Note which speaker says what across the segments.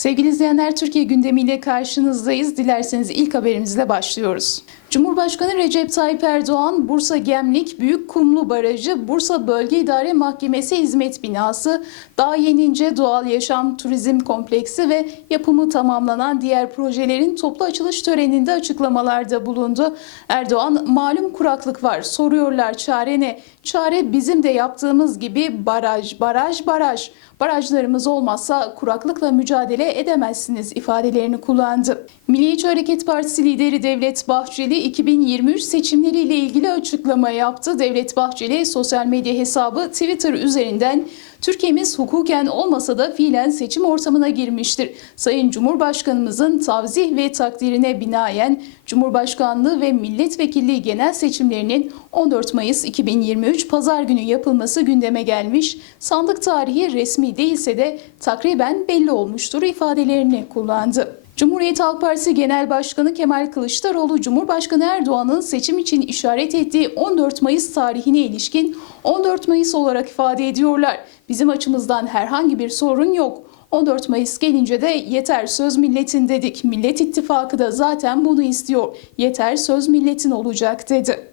Speaker 1: Sevgili izleyenler Türkiye gündemiyle karşınızdayız. Dilerseniz ilk haberimizle başlıyoruz. Cumhurbaşkanı Recep Tayyip Erdoğan, Bursa Gemlik Büyük Kumlu Barajı, Bursa Bölge İdare Mahkemesi Hizmet Binası, Dağ Yenince Doğal Yaşam Turizm Kompleksi ve yapımı tamamlanan diğer projelerin toplu açılış töreninde açıklamalarda bulundu. Erdoğan, malum kuraklık var, soruyorlar çare ne? Çare bizim de yaptığımız gibi baraj, baraj, baraj. Barajlarımız olmazsa kuraklıkla mücadele edemezsiniz ifadelerini kullandı. Milliyetçi Hareket Partisi lideri Devlet Bahçeli 2023 seçimleriyle ilgili açıklama yaptı. Devlet Bahçeli sosyal medya hesabı Twitter üzerinden Türkiye'miz hukuken olmasa da fiilen seçim ortamına girmiştir. Sayın Cumhurbaşkanımızın tavzih ve takdirine binaen Cumhurbaşkanlığı ve milletvekilliği genel seçimlerinin 14 Mayıs 2023 Pazar günü yapılması gündeme gelmiş. Sandık tarihi resmi değilse de takriben belli olmuştur ifadelerini kullandı. Cumhuriyet Halk Partisi Genel Başkanı Kemal Kılıçdaroğlu, Cumhurbaşkanı Erdoğan'ın seçim için işaret ettiği 14 Mayıs tarihine ilişkin 14 Mayıs olarak ifade ediyorlar. Bizim açımızdan herhangi bir sorun yok. 14 Mayıs gelince de yeter söz milletin dedik. Millet İttifakı da zaten bunu istiyor. Yeter söz milletin olacak dedi.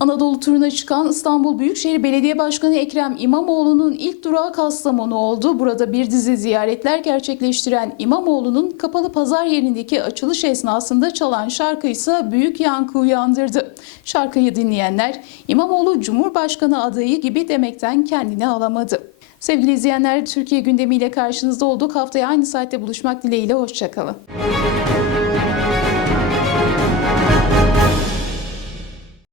Speaker 1: Anadolu turuna çıkan İstanbul Büyükşehir Belediye Başkanı Ekrem İmamoğlu'nun ilk durağı Kastamonu oldu. Burada bir dizi ziyaretler gerçekleştiren İmamoğlu'nun kapalı pazar yerindeki açılış esnasında çalan şarkı ise büyük yankı uyandırdı. Şarkıyı dinleyenler İmamoğlu Cumhurbaşkanı adayı gibi demekten kendini alamadı. Sevgili izleyenler Türkiye gündemiyle karşınızda olduk. Haftaya aynı saatte buluşmak dileğiyle hoşçakalın.